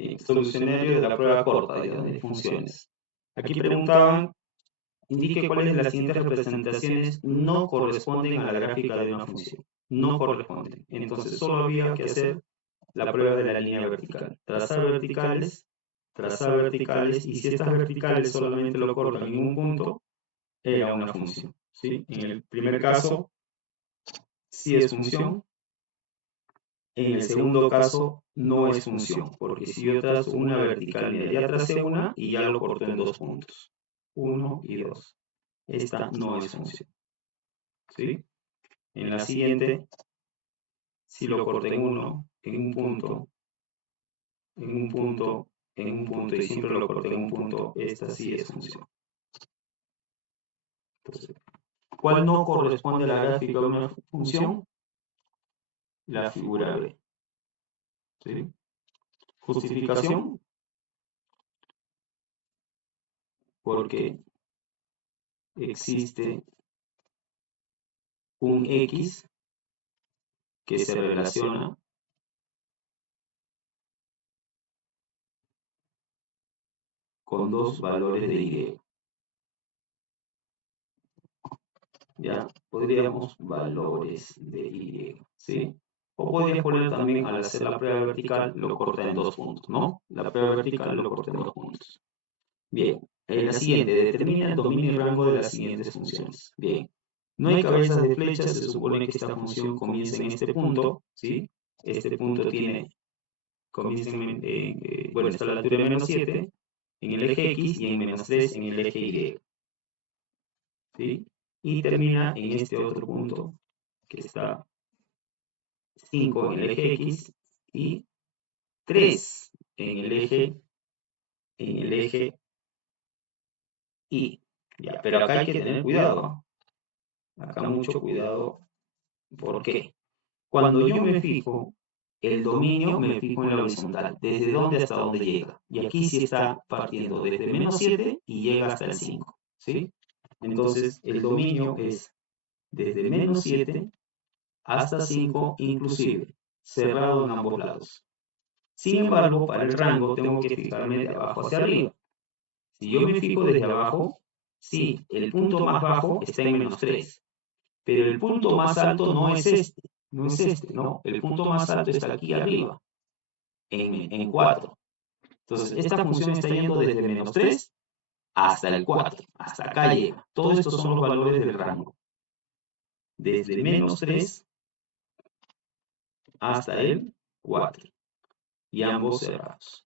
Bien, solucionario de la prueba corta, ya, de funciones. Aquí preguntaban, indique cuáles de las siguientes representaciones no corresponden a la gráfica de una función. No corresponden. Entonces solo había que hacer la prueba de la línea vertical. Trazar verticales, y si estas verticales solamente lo cortan en un punto, era una función. ¿Sí? En el primer caso, sí es función. En el segundo caso, no es función, porque si yo trazo una vertical, mira, ya tracé una y ya lo corto en dos puntos. 1 y 2. Esta no es función. ¿Sí? En la siguiente, si lo corto en uno, en un punto, en un punto, en un punto, y siempre lo corto en un punto, esta sí es función. Entonces, ¿cuál no corresponde a la gráfica de una función? La figura B. ¿Sí? Justificación, porque existe un X que se relaciona con dos valores de Y. Ya, podríamos valores de Y, ¿sí? O podrías poner también, al hacer la prueba vertical, lo corta en dos puntos, ¿no? La prueba vertical lo corta en dos puntos. Bien, la siguiente, determina el dominio y rango de las siguientes funciones. Bien, no hay cabezas de flechas, se supone que esta función comienza en este punto, ¿sí? Este punto tiene, comienza bueno, está a la altura de -7, en el eje X, y en -3 en el eje Y, ¿sí? Y termina en este otro punto, que está 5 en el eje X y 3 en el eje Y. Ya, pero acá hay que tener cuidado, ¿no? Acá mucho cuidado. ¿Por qué? Cuando yo me fijo el dominio, me fijo en la horizontal, desde dónde hasta dónde llega. Y aquí sí está partiendo desde -7 y llega hasta el 5, ¿sí? Entonces, el dominio es desde -7 hasta 5 inclusive, cerrado en ambos lados. Sin embargo, para el rango tengo que fijarme de abajo hacia arriba. Si yo me fijo desde abajo, sí, el punto más bajo está en -3, pero el punto más alto no es este, no. El punto más alto está aquí arriba, en 4. Entonces, esta función está yendo desde -3 hasta el 4, hasta acá llega. Todos estos son los valores del rango. Desde -3 hasta el 4. Y ambos cerrados.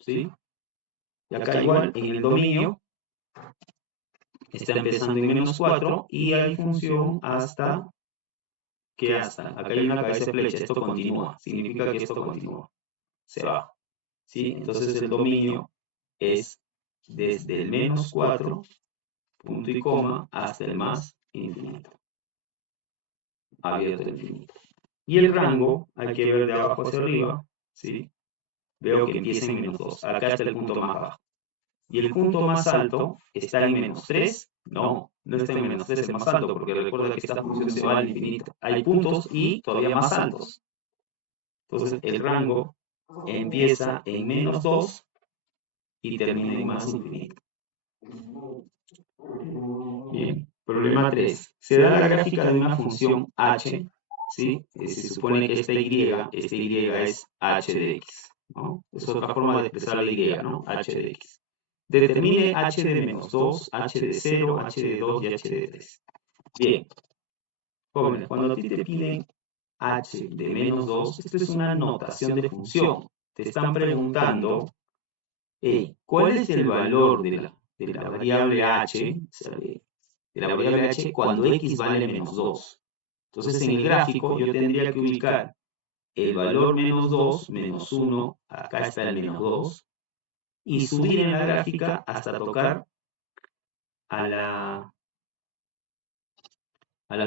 ¿Sí? Y acá igual, en el dominio, está empezando en -4 y hay función hasta, ¿qué hasta? Acá hay una cabeza de flecha, esto continúa, significa que esto continúa, se va. ¿Sí? Entonces el dominio es desde el -4, punto y coma, hasta el más infinito, abierto infinito. Y el rango, hay que ver de abajo hacia arriba, ¿sí? Veo que empieza en -2, acá está el punto más bajo. Y el punto más alto está en -3, no está en -3 el más alto, porque recuerda que esta función se va al infinito. Hay puntos y todavía más altos. Entonces el rango empieza en -2 y termina en más infinito. Bien, problema 3. Se da la gráfica de una función h, ¿sí? Se supone que esta y es h de x, ¿no? Es otra forma de expresar la y, ¿no? H de x. Determine h de -2, h de 0, h de 2 y h de 3. Bien, jóvenes, cuando a ti te piden h de -2, esto es una notación de función. Te están preguntando, ¿cuál es el valor de la variable h, o sea, de la variable h cuando x vale -2? Entonces, en el gráfico yo tendría que ubicar el valor -2, -1, acá está el -2, y subir en la gráfica hasta tocar a la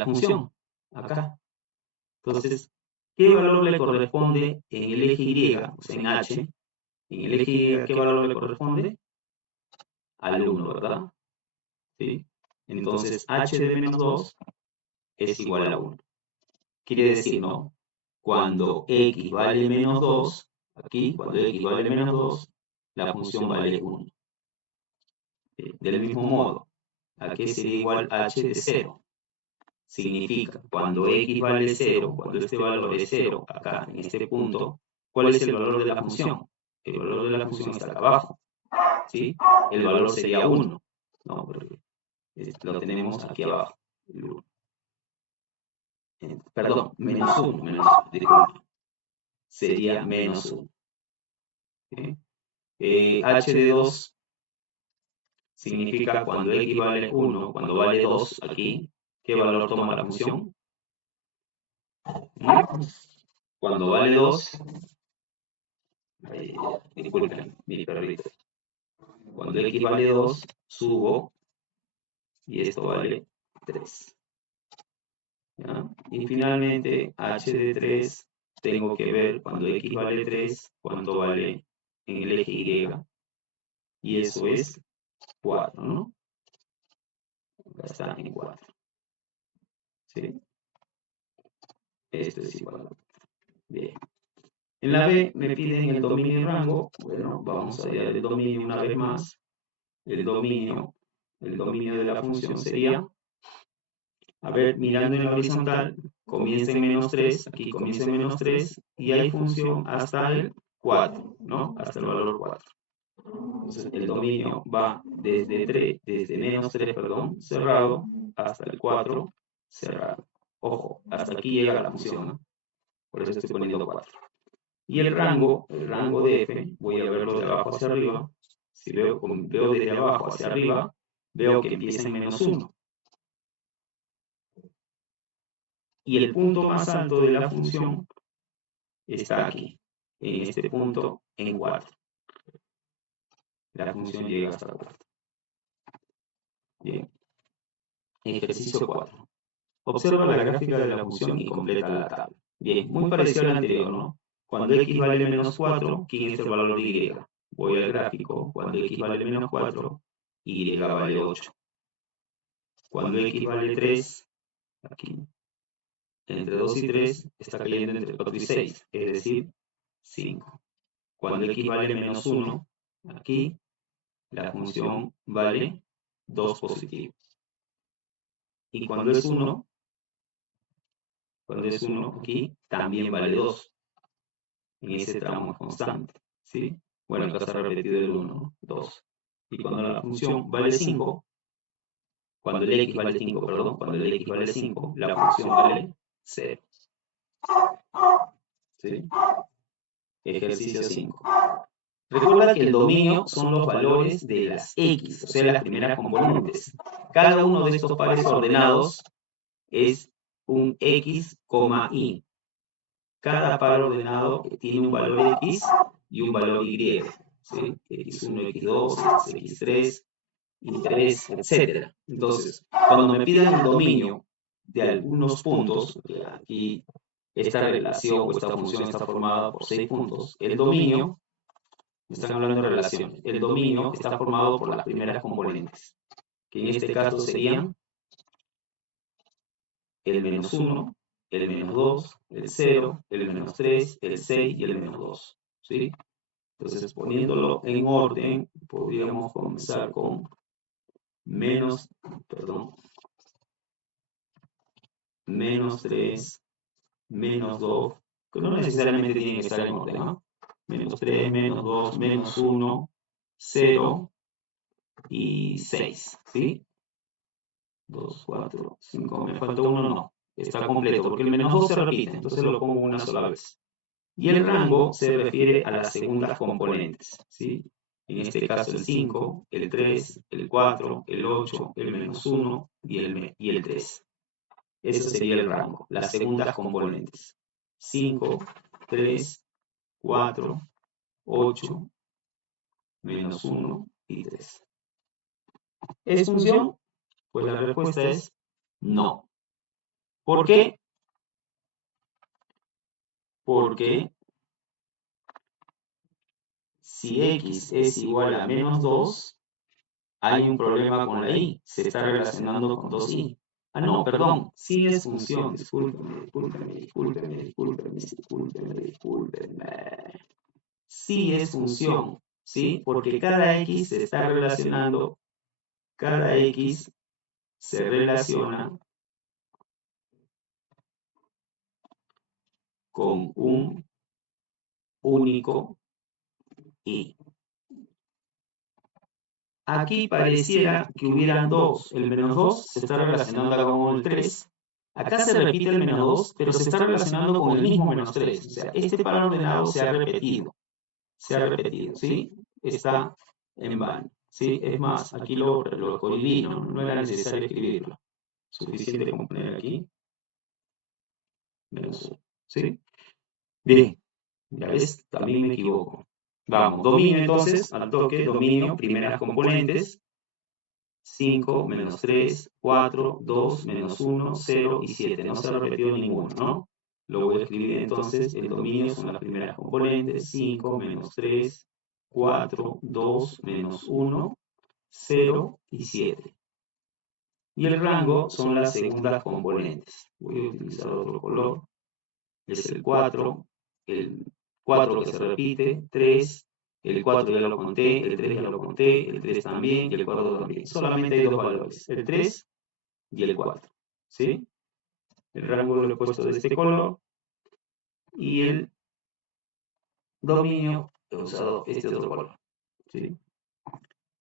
función, acá. Entonces, ¿qué valor le corresponde en el eje Y, o sea, en h? En el eje Y, ¿qué valor le corresponde? Al 1, ¿verdad? ¿Sí? Entonces, h de -2 es igual a 1. Quiere decir, ¿no? Cuando x vale -2, Aquí, cuando x vale menos 2, la función vale 1. Del mismo modo, aquí sería igual h de 0. Significa, cuando x vale 0, cuando este valor es 0, acá en este punto, ¿cuál es el valor de la función? El valor de la función está acá abajo, ¿sí? El valor sería 1, ¿no? Porque lo tenemos aquí abajo. Perdón, menos 1, disculpa. Sería menos 1. H de 2 significa cuando x vale 1, cuando vale 2 aquí, ¿qué valor toma la función? Cuando vale 2, disculpen, mi perrito. Cuando x vale 2, subo y esto vale 3. ¿Ya? Y finalmente, h de 3, tengo que ver cuando x vale 3, cuánto vale en el eje y. Y eso es 4, ¿no? Acá está en 4. ¿Sí? Esto es igual a 4. Bien. En la B me piden el dominio y rango. Bueno, vamos a hallar el dominio una vez más. El dominio de la función sería, a ver, mirando en la horizontal, comienza en menos 3, aquí comienza en menos 3, y hay función hasta el 4, ¿no? Hasta el valor 4. Entonces, el dominio va desde menos 3, perdón, cerrado, hasta el 4, cerrado. Ojo, hasta aquí llega la función, ¿no? Por eso estoy poniendo 4. Y el rango de f, voy a verlo de abajo hacia arriba. Si veo desde abajo hacia arriba, veo que empieza en menos 1. Y el punto más alto de la función está aquí, en este punto, en 4. La función llega hasta 4. Bien. Ejercicio 4. Observa la gráfica de la función y completa la tabla. Bien, muy parecido al anterior, ¿no? Cuando x vale menos 4, ¿quién es el valor de y? Voy al gráfico. Cuando x vale menos 4, y vale 8. Cuando x vale 3, aquí, entre 2 y 3, está cayendo entre 4 y 6, es decir, 5. Cuando x vale menos 1, aquí, la función vale 2 positivo. Y cuando es 1, aquí, también vale 2. En ese tramo es constante, ¿sí? Bueno, acá está repetido el 1, ¿no? 2. Y cuando la función vale 5, cuando el x vale 5, perdón, cuando el x vale 5, la función vale 0. ¿Sí? Ejercicio 5. Recuerda que el dominio son los valores de las x, o sea, las primeras componentes. Cada uno de estos pares ordenados es un x, y. Cada par ordenado tiene un valor x y un valor y. ¿Sí? x1, x2, x3, y3, etc. Entonces, cuando me pidan el dominio de algunos puntos, aquí esta relación o esta función está formada por 6 puntos, el dominio, están hablando de relaciones, el dominio está formado por las primeras componentes, que en este caso serían el menos 1, el menos 2, el 0, el menos 3, el 6 y el menos 2. ¿Sí? Entonces, poniéndolo en orden, podríamos comenzar con menos 3, menos 2, que no necesariamente tiene que estar en orden, ¿no? Menos 3, menos 2, menos 1, 0 y 6, ¿sí? 2, 4, 5, me falta uno, no. Está completo, porque el menos 2 se repite, entonces lo pongo una sola vez. Y el rango se refiere a las segundas componentes, ¿sí? En este caso el 5, el 3, el 4, el 8, el menos 1 y el 3. Eso sería el rango, las segundas componentes. 5, 3, 4, 8, menos 1 y 3. ¿Es función? Pues la respuesta es no. ¿Por qué? Porque si x es igual a menos 2, hay un problema con la y, se está relacionando con 2y. Ah, no, perdón, sí es función, discúlpeme. sí es función, ¿sí? Porque cada X se está relacionando, cada X se relaciona con un único Y. Aquí pareciera que hubieran dos. El menos 2 se está relacionando con el 3. Acá se repite el menos 2, pero se está relacionando con el mismo menos 3. O sea, este par ordenado se ha repetido. Se ha repetido, ¿sí? Está en vano, ¿sí? Es más, aquí lo cohibí, ¿no? No era necesario escribirlo. Suficiente con poner aquí menos 1, ¿sí? Bien, ya ves, también me equivoco. Vamos, dominio entonces, al toque, dominio, primeras componentes. 5, menos 3, 4, 2, menos 1, 0 y 7. No se ha repetido ninguno, ¿no? Lo voy a escribir entonces, el dominio son las primeras componentes, 5, menos 3, 4, 2, menos 1, 0 y 7. Y el rango son las segundas componentes. Voy a utilizar otro color. Es el 4, el 4 que se repite, 3, el 4 ya lo conté, el 3 ya lo conté, el 3 también y el 4 también. Solamente hay dos valores, el 3 y el 4. ¿Sí? El rango lo he puesto de este color y el dominio he usado este otro color. ¿Sí?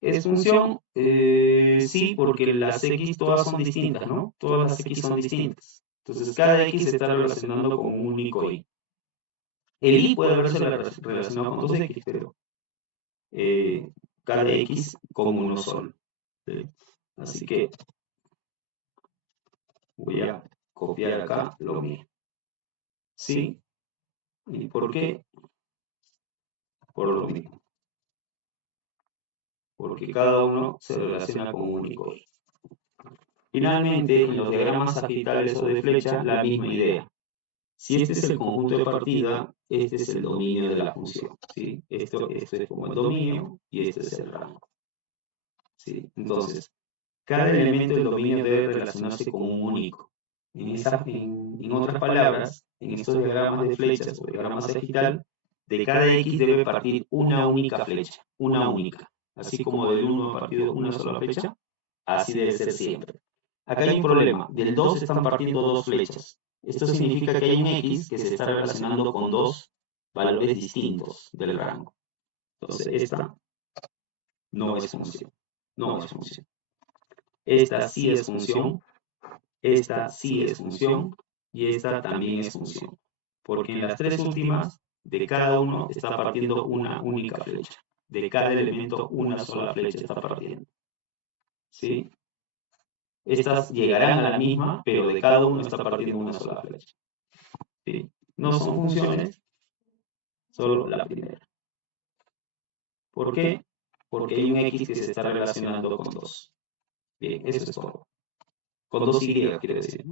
¿Es función? Sí, porque las X todas son distintas, ¿no? Todas las X son distintas. Entonces cada X se está relacionando con un único Y. El Y puede haberse relacionado con dos X, pero cada X con uno solo. ¿Sí? Así que voy a copiar acá lo mismo. ¿Sí? ¿Y por qué? Por lo mismo. Porque cada uno se relaciona con un único Y. Finalmente, en los diagramas sagitales o de flecha, la misma idea. Si este es el conjunto de partida, este es el dominio de la función. ¿Sí? Esto es como el dominio y este es el rango. ¿Sí? Entonces, cada elemento del dominio debe relacionarse con un único. En otras palabras, en estos diagramas de flechas o diagrama sagital, de cada X debe partir una única flecha, una única. Así como del 1 ha partido una sola flecha, así debe ser siempre. Acá hay un problema, del 2 están partiendo dos flechas. Esto significa que hay un X que se está relacionando con dos valores distintos del rango. Entonces, esta no es función, no es función. Esta sí es función, esta sí es función y esta también es función. Porque en las tres últimas, de cada uno está partiendo una única flecha. De cada elemento, una sola flecha está partiendo. ¿Sí? Estas llegarán a la misma, pero de cada uno está partiendo una sola flecha. ¿Sí? No son funciones, solo la primera. ¿Por qué? Porque hay un X que se está relacionando con dos. Bien, eso es todo. Con dos Y, quiere decir.